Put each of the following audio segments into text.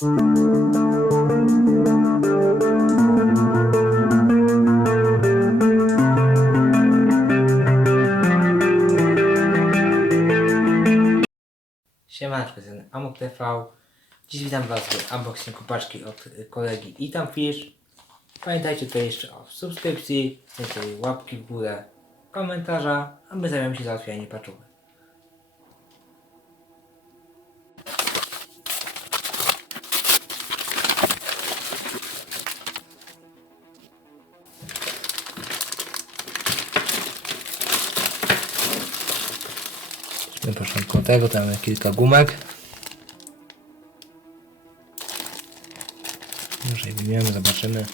Siemaneczko, z Amok TV. Dziś witam Was w unboxingu paczki od kolegi Itam Fish. Pamiętajcie tutaj jeszcze o subskrypcji, tutaj łapki w górę, komentarza, a my zajmiemy się załatwianiem paczuchy. Początku tego tam kilka gumek. Może je wyjmiemy, zobaczymy.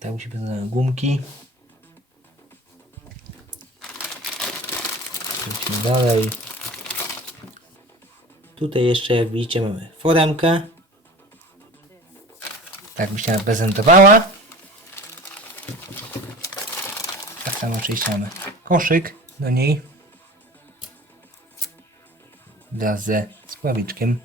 Tak musi gumki. Dalej. Tutaj jeszcze jak widzicie mamy foremkę. Tak by się prezentowała. Tak samo oczywiście mamy koszyk do niej. Wraz ze spławiczkiem.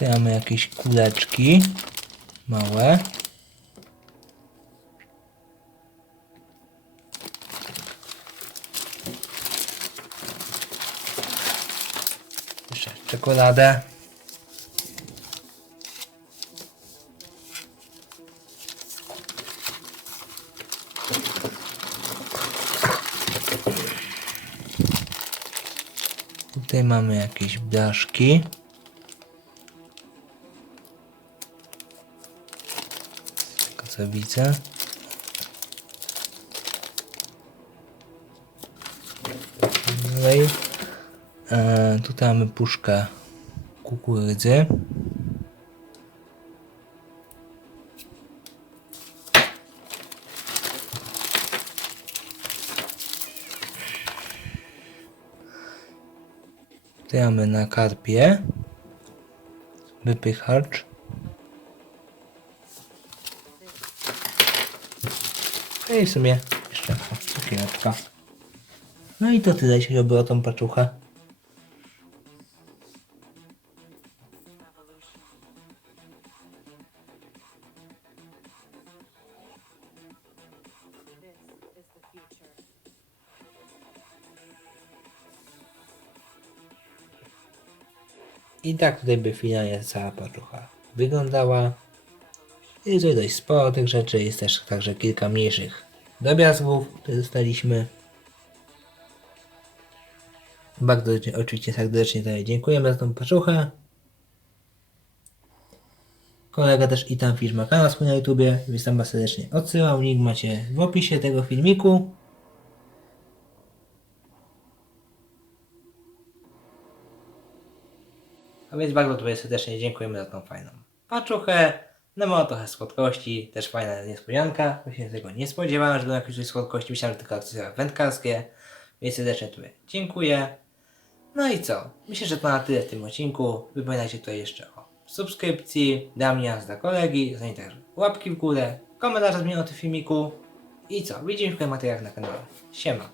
Tutaj mamy jakieś kuleczki małe. Jeszcze czekoladę. Tutaj mamy jakieś blaszki. Co widzę. Dalej. E, tutaj mamy puszkę kukurydzy. Tutaj mamy na karpie wypychacz. No i w sumie jeszcze cukiereczka. No i to tyle, jeśli chodzi o tą paczuchę. I tak tutaj by finalnie cała paczucha wyglądała. Jest tutaj dość sporo tych rzeczy, jest też także kilka mniejszych drobiazgów, które dostaliśmy. Bardzo oczywiście serdecznie tutaj dziękujemy za tą paczuchę. Kolega też i tam film ma kanał swój na YouTubie, więc tam was serdecznie odsyłam. Link macie w opisie tego filmiku. A więc bardzo tutaj serdecznie dziękujemy za tą fajną paczuchę. No ma trochę słodkości, też fajna niespodzianka. Myślę, że tego nie spodziewałem, że będą jakieś słodkości. Myślałem, że tylko akcje wędkarskie. Więc serdecznie Tobie dziękuję. No i co? Myślę, że to na tyle w tym odcinku. Wypominajcie tutaj jeszcze o subskrypcji, damian dla kolegi, zanim także łapki w górę, komentarz z o tym filmiku. I co? Widzimy się w kolejnych materiałach na kanale. Siema.